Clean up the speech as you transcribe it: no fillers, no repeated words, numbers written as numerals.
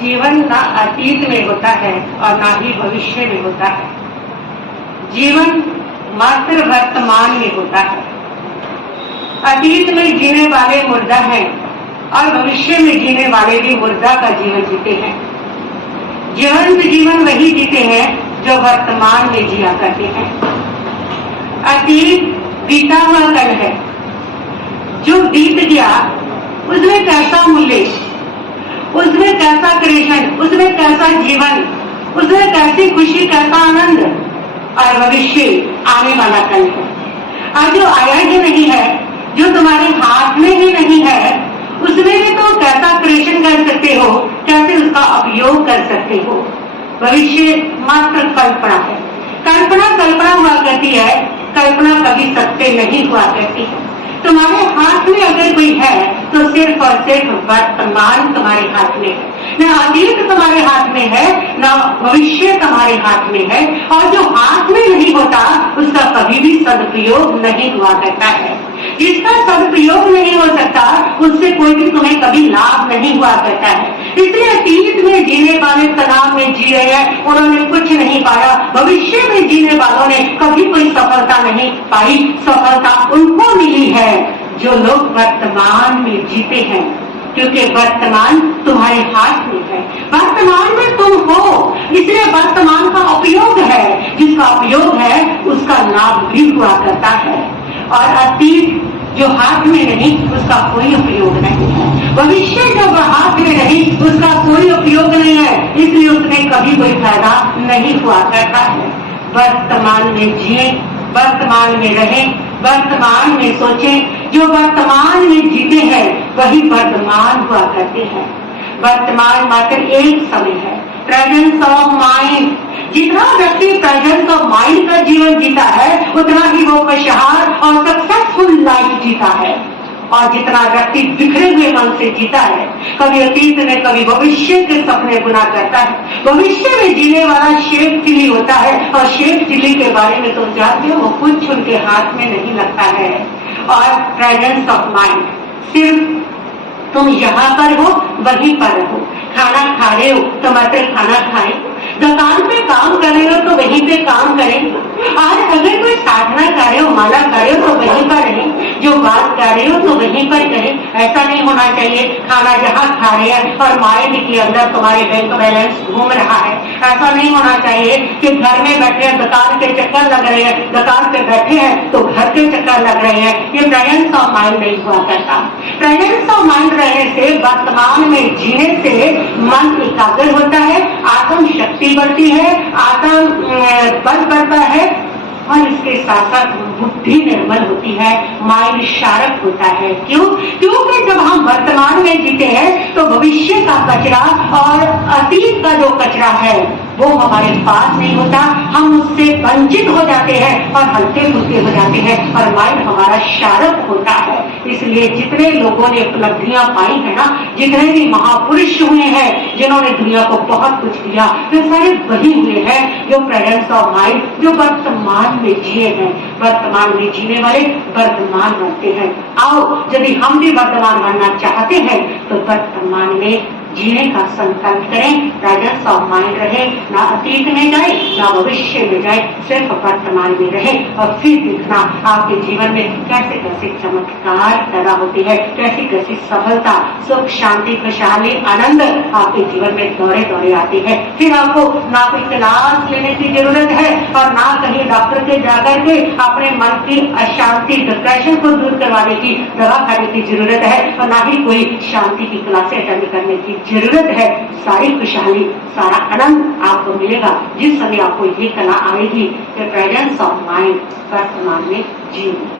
जीवन ना अतीत में होता है और ना ही भविष्य में होता है। जीवन मात्र वर्तमान में होता है। अतीत में जीने वाले मुर्दा हैं और भविष्य में जीने वाले भी मुर्दा का जीवन जीते हैं। जीवंत जीवन वही जीते हैं जो वर्तमान में जिया करते हैं। अतीत बीता हुआ कल है, जो बीत गया उसमें कैसा मूल्य, उसमें कैसा क्रिएशन, उसमें कैसा जीवन, उसमें कैसी खुशी, कैसा आनंद। और भविष्य आने वाला कल है। आज जो आया ही नहीं है, जो तुम्हारे हाथ में ही नहीं है, उसमें भी तो कैसा क्रिएशन कर सकते हो, कैसे उसका उपयोग कर सकते हो। भविष्य मात्र कल्पना है। कल्पना कल्पना हुआ करती है, कल्पना कभी सत्य नहीं हुआ करती है। तुम्हारे हाथ में अगर कोई है तो सिर्फ और सिर्फ वर्तमान तुम्हारे हाथ में है। न अतीत तुम्हारे हाथ में है, न भविष्य तुम्हारे हाथ में है। और जो हाथ में नहीं होता उसका कभी भी सदुपयोग नहीं हुआ करता है। जिसका सदुपयोग नहीं हो सकता उससे कोई भी तुम्हें कभी लाभ नहीं हुआ करता है। इसलिए अतीत में जीने वाले तनाव में जी रहे हैं, उन्होंने कुछ नहीं पाया। भविष्य में जीने वालों ने कभी कोई सफलता नहीं पाई। सफलता उनको मिली है जो लोग वर्तमान में जीते हैं, क्योंकि वर्तमान तुम्हारे हाथ में है। वर्तमान में तुम हो, इसलिए वर्तमान का उपयोग है। जिसका उपयोग है उसका लाभ भी हुआ करता है। और अतीत जो हाथ में नहीं उसका कोई उपयोग नहीं है। भविष्य जो हाथ में नहीं उसका कोई उपयोग नहीं है, इसलिए उसमें कभी कोई फायदा नहीं हुआ करता है। वर्तमान में जिए, वर्तमान में रहें, वर्तमान में सोचें। जो वर्तमान में जीते हैं वही वर्तमान हुआ करते हैं। वर्तमान मात्र एक समय है, प्रेजेंस ऑफ माइंड। जितना व्यक्ति प्रेजेंस ऑफ माइंड का जीवन जीता है उतना ही वो खुशहाल और सक्सेसफुल लाइफ जीता है। और जितना व्यक्ति बिखरे हुए मन से जीता है, कभी अतीत में कभी भविष्य के सपने बुना करता है। भविष्य में जीने वाला शेख चिल्ली होता है, और शेख चिल्ली के बारे में तुम जानते हो, वो कुछ उनके हाथ में नहीं लगता है। और प्रेजेंस ऑफ माइंड, सिर्फ तुम यहाँ पर हो वहीं पर रहो। खाना खा रहे हो तो मात्र खाना खाएं, दुकान पे काम कर रहे हो तो वहीं पे काम करें। और अगर कोई साधना कर रहे हो, माला कर रहे हो तो वहीं पर रहें। जो बात कर रहे हो तो वहीं पर करें। ऐसा नहीं होना चाहिए खाना जहाँ खा रहे हैं और माइंड के अंदर तुम्हारे बैंक बैलेंस घूम रहा है। ऐसा नहीं होना चाहिए कि घर में बैठे हैं, दुकान के चक्कर लग रहे हैं, दुकान पे बैठे हैं तो घर के चक्कर लग रहे हैं। ये प्रेजेंस ऑफ माइंड नहीं हुआ करता। प्रेजेंस ऑफ माइंड रहने से, वर्तमान में जीने से मन एकाग्र होता है, आत्म शक्ति बढ़ती है, आत्म बल बढ़ता है, और इसके साथ साथ बुद्धि निर्मल होती है, माइंड शार्प होता है। क्यों? क्योंकि जब हम वर्तमान में जीते हैं तो भविष्य का कचरा और अतीत का जो कचरा है वो हमारे पास नहीं होता। हम उससे वंचित हो जाते हैं और हल्के फुल्के हो जाते हैं, और माइंड हमारा शार्प होता है। इसलिए जितने लोगों ने उपलब्धियां पाई है ना, जितने भी महापुरुष हुए हैं जिन्होंने दुनिया को बहुत कुछ दिया, वे सारे वही हुए हैं जो प्रेजेंस ऑफ माइंड, जो वर्तमान में जिए हैं। वर्तमान में जीने वाले वर्तमान बनते हैं। आओ, यदि हम भी वर्तमान बनना चाहते हैं तो वर्तमान में जीने का संकल्प करें। प्रेजेंस ऑफ माइंड रहे, ना अतीत में जाए ना भविष्य में जाए, सिर्फ वर्तमान में रहे। और फिर देखना आपके जीवन में कैसे कैसे चमत्कार पैदा होते हैं, कैसी कैसी सफलता, सुख, शांति, खुशहाली, आनंद आपके जीवन में दौरे दौरे आते हैं। फिर आपको ना कोई क्लास लेने की जरूरत है और ना कहीं डॉक्टर के जाकर के अपने मन की अशांति, डिप्रेशन को दूर करवाने की दवा खाने की जरूरत है, और ना ही कोई शांति की क्लासें अटेंड करने की जरूरत है। सारी खुशहाली, सारा आनंद आपको मिलेगा जिस समय आपको ये कला आएगी कि प्रेजेंस ऑफ माइंड, वर्तमान में जीना।